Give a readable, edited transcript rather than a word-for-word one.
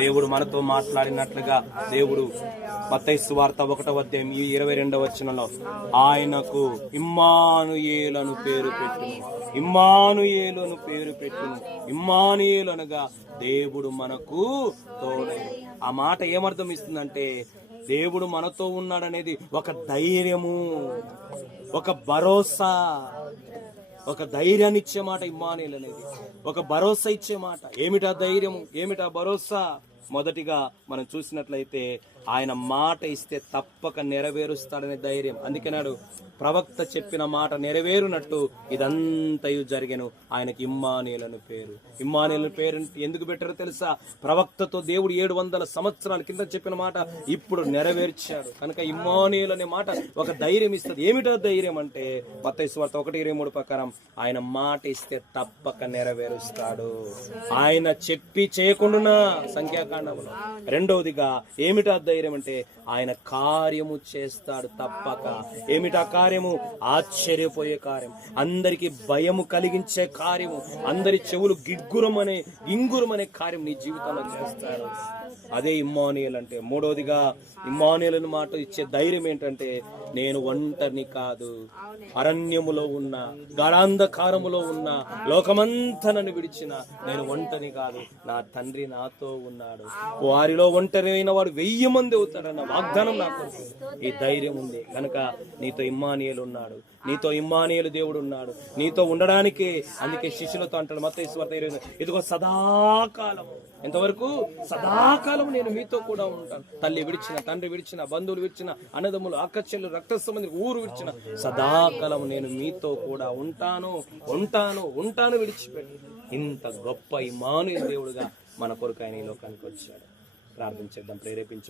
దేవుడు మనతో మాట్లాడినట్లుగా దేవుడు మత్తయి సువార్త 1వ అధ్యాయం 22వ వచనంలో ఆయనకు ఇమ్మానుయేలు పేరు పెట్టును, ఇమ్మానుయేలు పేరు పెట్టును. ఇమ్మానుయేలు అనగా దేవుడు మనకు తోడై. ఆ మాట ఏమర్థం ఇస్తుందంటే దేవుడు మనతో ఉన్నాడనేది ఒక ధైర్యము, ఒక భరోసా, ఒక ధైర్యాన్ని ఇచ్చే మాట. ఇమ్మానుయేలు అనేది ఒక భరోసా ఇచ్చే మాట. ఏమిటా ధైర్యము, ఏమిటా భరోసా? మొదటిగా మనం చూసినట్లయితే ఆయన మాట ఇస్తే తప్పక నెరవేరుస్తాడనే ధైర్యం. అందుకన్నాడు ప్రవక్త చెప్పిన మాట నెరవేరునట్టు ఇదంతయు జరిగెను. ఆయనకి ఇమ్మానుయేలు పేరు. ఇమ్మానుయేలు పేరు ఎందుకు పెట్టారో తెలుసా? ప్రవక్తతో దేవుడు 700 సంవత్సరాల కింద చెప్పిన మాట ఇప్పుడు నెరవేర్చాడు కనుక ఇమ్మానుయేలు అనే మాట ఒక ధైర్యం ఇస్తుంది. ఏమిటో ధైర్యం అంటే మత్తయి సువార్త 1:23 ప్రకారం ఆయన మాట ఇస్తే తప్పక నెరవేరుస్తాడు. ఆయన చెప్పి చేయకుండా సంఖ్యాకాండంలో. రెండవదిగా ఏమిటా ధైర్యం అంటే ఆయన కార్యము చేస్తాడు తప్పక. ఏమిటా కార్యము? ఆశ్చర్యపోయే కార్యం, అందరికి భయము కలిగించే కార్యము, అందరి చెవులు గింగురమనే కార్యం నీ జీవితంలో చేస్తారు. అదే ఇమ్మానుయేలు అంటే. మూడవదిగా ఇమ్మానుయేలు మాట ఇచ్చే ధైర్యం ఏంటంటే నేను ఒంటరిని కాదు, అరణ్యములో ఉన్న, గాఢాంధకారములో ఉన్న, లోకమంతా నన్ను విడిచిన నేను ఒంటరిని కాదు, నా తండ్రి నాతో ఉన్నాడు. వారిలో ఒంటరి అయిన వాడు 1000 మంది అవుతాడన్న వాగ్దానం నాకు. ఈ ధైర్యం ఉంది కనుక నీతో ఇమ్మానుయేలు ఉన్నాడు, నీతో ఇమ్మానుయేలు దేవుడు ఉన్నాడు, నీతో ఉండడానికి. అందుకే శిష్యులతో అంటాడు మత్తయి సువార్త 20, ఇదిగో సదాకాలం, ఎంతవరకు? సదాకాలం నేను మీతో కూడా ఉంటాను. తల్లి విడిచిన, తండ్రి విడిచిన, బంధువులు విడిచిన, అన్నదమ్ములు, అక్కచెల్లు, రక్త సంబంధి, ఊరు విడిచిన, సదాకాలం నేను మీతో కూడా ఉంటాను విడిచిపెట్టి. ఇంత గొప్ప ఇమ్మానుయేలు దేవుడుగా మన కొరకు ఆయన ఈ లోకానికి వచ్చాడు. ప్రార్థించేద్దాం, ప్రేరేపించు.